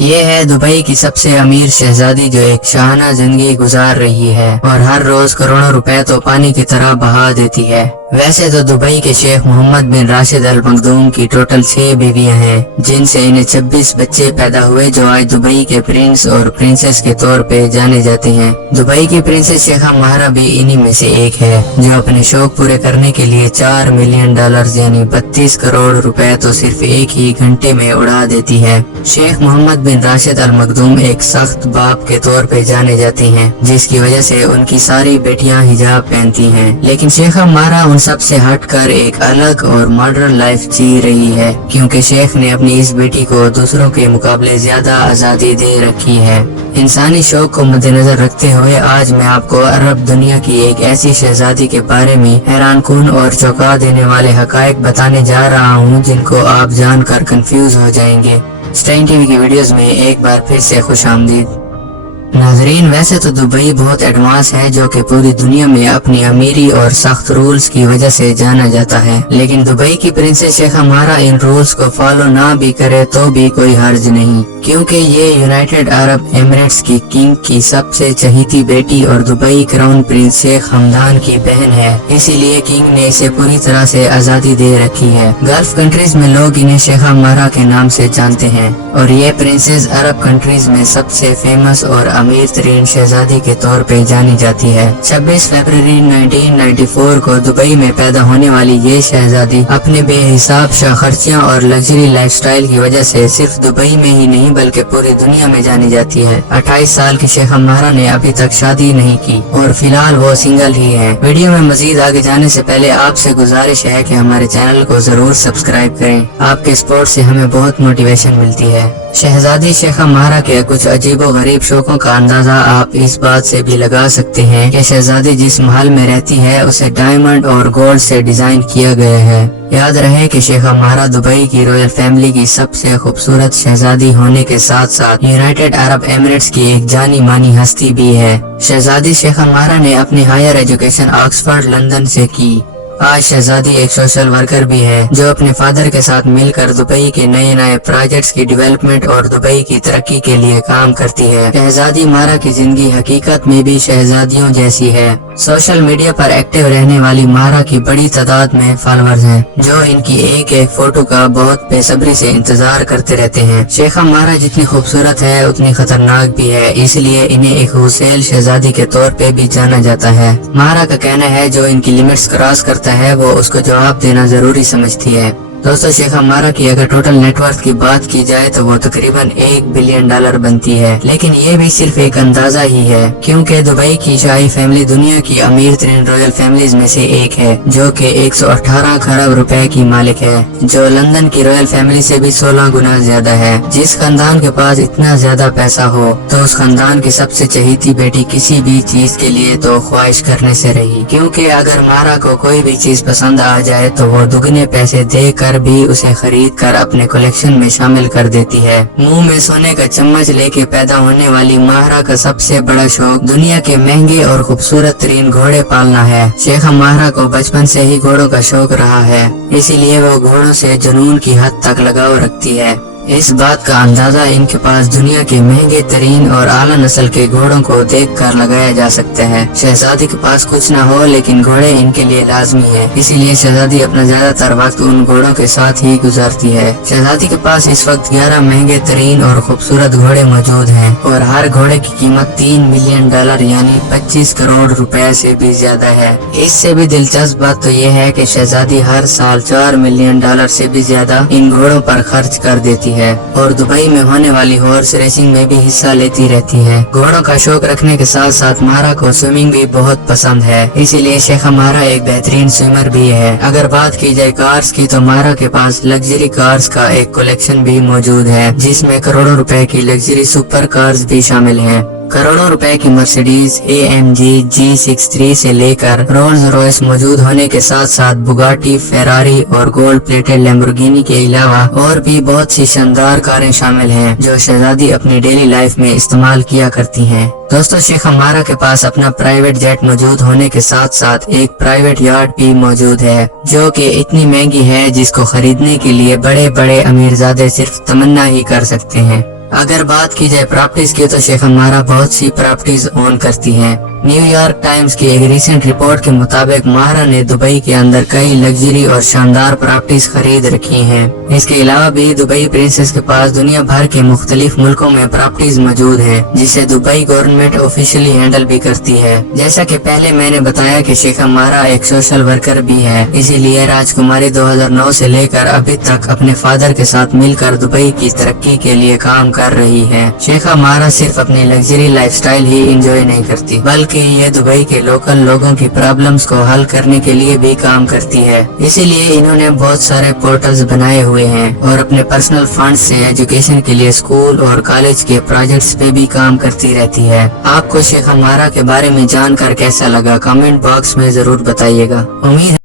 ये है दुबई की सबसे अमीर शहजादी जो एक शाहाना जिंदगी गुजार रही है और हर रोज करोड़ों रुपए तो पानी की तरह बहा देती है। वैसे तो दुबई के शेख मोहम्मद बिन राशिद अल मखदूम की टोटल 6 बीवियां हैं, जिनसे इन्हें 26 बच्चे पैदा हुए जो आज दुबई के प्रिंस और प्रिंसेस के तौर पे जाने जाते हैं। दुबई की प्रिंसेस शेखा महरा भी इन्हीं में से एक है, जो अपने शौक पूरे करने के लिए $4 मिलियन यानी 32 करोड़ रुपए तो सिर्फ एक ही घंटे में उड़ा देती है। शेख मोहम्मद बिन राशिद अल मखदूम एक सख्त बाप के तौर पे जाने जाते हैं, जिसकी वजह से उनकी सारी बेटियां हिजाब पहनती हैं। लेकिन शेखा महरा उन सब से हटकर एक अलग और मॉडर्न लाइफ जी रही है, क्योंकि शेख ने अपनी इस बेटी को दूसरों के मुकाबले ज्यादा आजादी दे रखी है। इंसानी शौक को मद्देनजर रखते हुए आज मैं आपको अरब दुनिया की एक ऐसी शहजादी के बारे में हैरानकुन और चौंका देने वाले हकायक बताने जा रहा हूँ, जिनको आप जानकर कंफ्यूज हो जाएंगे। स्टाइन टीवी की वीडियोस में एक बार फिर से खुशामदीद। नाजरीन, वैसे तो दुबई बहुत एडवांस है, जो कि पूरी दुनिया में अपनी अमीरी और सख्त रूल्स की वजह से जाना जाता है। लेकिन दुबई की प्रिंसेस शेखा महरा इन रूल्स को फॉलो ना भी करे तो भी कोई हर्ज नहीं, क्योंकि ये यूनाइटेड अरब एमिरेट्स की किंग की सबसे चहीती बेटी और Dubai crown prince Sheikh Hamdan की बहन है। इसीलिए किंग ने इसे पूरी तरह से आजादी दे रखी है। गल्फ कंट्रीज में लोग इन्हें शेखा महरा के नाम से जानते हैं और ये प्रिंसेस अरब कंट्रीज में सबसे फेमस और अमीर तरीन शहजादी के तौर पे जानी जाती है। 26 फरवरी 1994 को दुबई में पैदा होने वाली ये शहजादी अपने बेहिसाब खर्चियां और लग्जरी लाइफस्टाइल की वजह से सिर्फ दुबई में ही नहीं बल्कि पूरी दुनिया में जानी जाती है। 28 साल की शेखा महरा ने अभी तक शादी नहीं की और फिलहाल वो सिंगल ही है। वीडियो में मजीद आगे जाने से पहले आपसे गुजारिश है कि हमारे चैनल को जरूर सब्सक्राइब करें। आपके सपोर्ट से हमें बहुत मोटिवेशन मिलती है। शहजादी शेखा महरा के कुछ अजीबो गरीब शौकों का अंदाजा आप इस बात से भी लगा सकते हैं कि शहजादी जिस महल में रहती है उसे डायमंड और गोल्ड से डिजाइन किया गया है। याद रहे कि शेखा महरा दुबई की रॉयल फैमिली की सबसे खूबसूरत शहजादी होने के साथ साथ यूनाइटेड अरब एमिरेट्स की एक जानी मानी हस्ती भी है। शहजादी शेखा महरा ने अपनी हायर एजुकेशन ऑक्सफोर्ड लंदन से की। आज शहजादी एक सोशल वर्कर भी है, जो अपने फादर के साथ मिलकर दुबई के नए नए प्रोजेक्ट्स की डेवलपमेंट और दुबई की तरक्की के लिए काम करती है। शहजादी महरा की जिंदगी हकीकत में भी शहजादियों जैसी है। सोशल मीडिया पर एक्टिव रहने वाली महरा की बड़ी तादाद में फॉलोअर्स हैं, जो इनकी एक एक फोटो का बहुत बेसब्री से इंतजार करते रहते हैं। शेखा महरा जितनी खूबसूरत है उतनी खतरनाक भी है, इसलिए इन्हें एक हुसैल शहजादी के तौर पे भी जाना जाता है। महरा का कहना है जो इनकी लिमिट्स क्रॉस करता है वो उसको जवाब देना जरूरी समझती है। दोस्तों, शेखा महरा की अगर टोटल नेटवर्थ की बात की जाए तो वो तकरीबन $1 बिलियन बनती है। लेकिन ये भी सिर्फ एक अंदाजा ही है, क्योंकि दुबई की शाही फैमिली दुनिया की अमीर तरीन रॉयल फैमिलीज में से एक है, जो कि 118 खरब रुपए की मालिक है, जो लंदन की रॉयल फैमिली से भी 16 गुना ज्यादा है। जिस खानदान के पास इतना ज्यादा पैसा हो तो उस खानदान की सबसे चहीती बेटी किसी भी चीज के लिए तो ख्वाहिश करने से रही, क्योंकि अगर महरा को कोई भी चीज पसंद आ जाए तो वो दुगने पैसे देकर भी उसे खरीद कर अपने कलेक्शन में शामिल कर देती है। मुंह में सोने का चम्मच लेके पैदा होने वाली महरा का सबसे बड़ा शौक दुनिया के महंगे और खूबसूरत तरीन घोड़े पालना है। शेखा महरा को बचपन से ही घोड़ों का शौक रहा है, इसीलिए वो घोड़ों से जुनून की हद तक लगाव रखती है। इस बात का अंदाजा इनके पास दुनिया के महंगे तरीन और आला नस्ल के घोड़ों को देखकर लगाया जा सकता है। शहजादी के पास कुछ ना हो लेकिन घोड़े इनके लिए लाजमी है, इसीलिए शहजादी अपना ज्यादातर वक्त उन घोड़ों के साथ ही गुजारती है। शहजादी के पास इस वक्त 11 महंगे तरीन और खूबसूरत घोड़े मौजूद हैं और हर घोड़े की कीमत $3 मिलियन यानी 25 करोड़ रुपए से भी ज्यादा है। इससे भी दिलचस्प बात तो ये है कि शहजादी हर साल $4 मिलियन से भी ज्यादा इन घोड़ों पर खर्च कर देती है और दुबई में होने वाली हॉर्स रेसिंग में भी हिस्सा लेती रहती है। घोड़ों का शौक रखने के साथ साथ महरा को स्विमिंग भी बहुत पसंद है, इसीलिए शेखा महरा एक बेहतरीन स्विमर भी है। अगर बात की जाए कार्स की तो महरा के पास लग्जरी कार्स का एक कलेक्शन भी मौजूद है, जिसमें करोड़ों रुपए की लग्जरी सुपर कार्स भी शामिल हैं। करोड़ों रुपए की मर्सिडीज AMG G63 से लेकर रोल्स रॉयस मौजूद होने के साथ साथ बुगाटी, फेरारी और गोल्ड प्लेटेड लैम्बोर्गिनी के अलावा और भी बहुत सी शानदार कारें शामिल हैं, जो शहजादी अपनी डेली लाइफ में इस्तेमाल किया करती हैं। दोस्तों, शेखा महरा के पास अपना प्राइवेट जेट मौजूद होने के साथ साथ एक प्राइवेट यार्ड भी मौजूद है, जो कि इतनी महंगी है जिसको खरीदने के लिए बड़े बड़े अमीरजादे सिर्फ तमन्ना ही कर सकते हैं। अगर बात की जाए प्रॉपर्टीज की तो शेख हमारा बहुत सी प्रॉपर्टीज ओन करती हैं। न्यूयॉर्क टाइम्स की एक रिसेंट रिपोर्ट के मुताबिक माहरा ने दुबई के अंदर कई लग्जरी और शानदार प्रॉपर्टीज खरीद रखी हैं। इसके अलावा भी दुबई प्रिंसेस के पास दुनिया भर के मुख्तलिफ मुल्कों में प्रॉपर्टीज मौजूद हैं, जिसे दुबई गवर्नमेंट ऑफिशियली हैंडल भी करती है। जैसा कि पहले मैंने बताया कि शेख हमारा एक सोशल वर्कर भी है, इसीलिए राजकुमारी 2009 से लेकर अभी तक अपने फादर के साथ मिलकर दुबई की तरक्की के लिए काम कर रही है। शेख हमारा सिर्फ अपनी लग्जरी लाइफस्टाइल ही एंजॉय नहीं करती, बल्कि ये दुबई के लोकल लोगों की प्रॉब्लम्स को हल करने के लिए भी काम करती है। इसीलिए इन्होंने बहुत सारे पोर्टल्स बनाए हुए हैं और अपने पर्सनल फंड्स से एजुकेशन के लिए स्कूल और कॉलेज के प्रोजेक्ट्स पे भी काम करती रहती है। आपको शेख हमारा के बारे में जानकर कैसा लगा, कमेंट बॉक्स में जरूर बताइएगा। उम्मीद